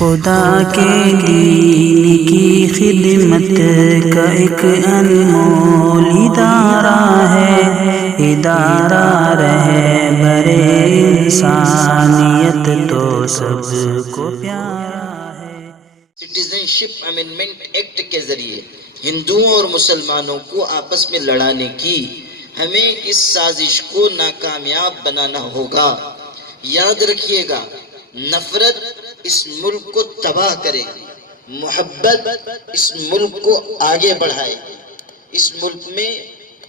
خدا کے دین کی خدمت کا ایک انمول ادارہ ہے، ادارہ رہبر انسانیت تو سب کو پیارا ہے۔ سٹیزن شپ امینڈمنٹ ایکٹ کے ذریعے ہندوؤں اور مسلمانوں کو آپس میں لڑانے کی ہمیں اس سازش کو ناکامیاب بنانا ہوگا۔ یاد رکھیے گا، نفرت اس ملک کو تباہ کرے گی، محبت اس ملک کو آگے بڑھائے گی۔ اس ملک میں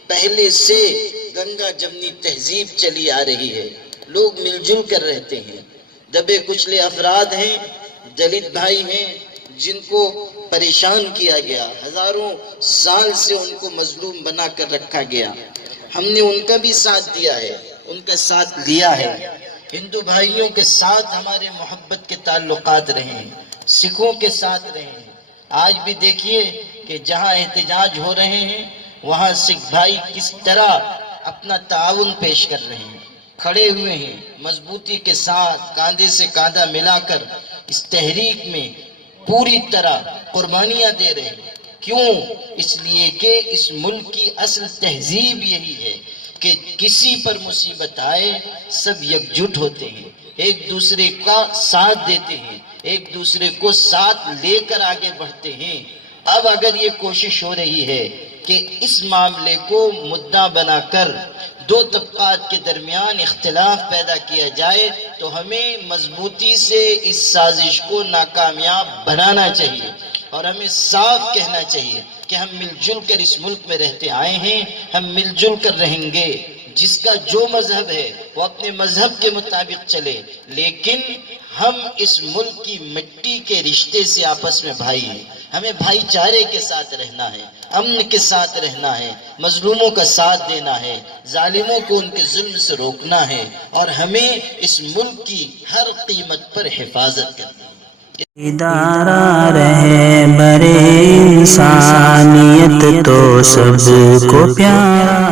پہلے سے گنگا جمنی تہذیب چلی آ رہی ہے، لوگ مل جل کر رہتے ہیں۔ دبے کچلے افراد ہیں، دلت بھائی ہیں جن کو پریشان کیا گیا، ہزاروں سال سے ان کو مظلوم بنا کر رکھا گیا، ہم نے ان کا بھی ساتھ دیا ہے، ان کا ساتھ لیا ہے۔ ہندو بھائیوں کے ساتھ ہمارے محبت کے تعلقات رہے ہیں، سکھوں کے ساتھ رہے ہیں۔ آج بھی دیکھیے کہ جہاں احتجاج ہو رہے ہیں وہاں سکھ بھائی کس طرح اپنا تعاون پیش کر رہے ہیں، کھڑے ہوئے ہیں مضبوطی کے ساتھ، کاندھے سے کاندھا ملا کر اس تحریک میں پوری طرح قربانیاں دے رہے ہیں۔ کیوں؟ اس لیے کہ اس ملک کی اصل تہذیب یہی ہے کہ کسی پر مصیبت آئے سب یکجٹ ہوتے ہیں، ایک دوسرے کا ساتھ دیتے ہیں، ایک دوسرے کو ساتھ لے کر آگے بڑھتے ہیں۔ اب اگر یہ کوشش ہو رہی ہے کہ اس معاملے کو مدعا بنا کر دو طبقات کے درمیان اختلاف پیدا کیا جائے تو ہمیں مضبوطی سے اس سازش کو ناکامیاب بنانا چاہیے، اور ہمیں صاف کہنا چاہیے کہ ہم مل جل کر اس ملک میں رہتے آئے ہیں، ہم مل جل کر رہیں گے۔ جس کا جو مذہب ہے وہ اپنے مذہب کے مطابق چلے، لیکن ہم اس ملک کی مٹی کے رشتے سے آپس میں بھائی ہیں۔ ہمیں بھائی چارے کے ساتھ رہنا ہے، امن کے ساتھ رہنا ہے، مظلوموں کا ساتھ دینا ہے، ظالموں کو ان کے ظلم سے روکنا ہے، اور ہمیں اس ملک کی ہر قیمت پر حفاظت کرنی ہے۔ ادارہ رہبر انسانیت تو سب کو پیارا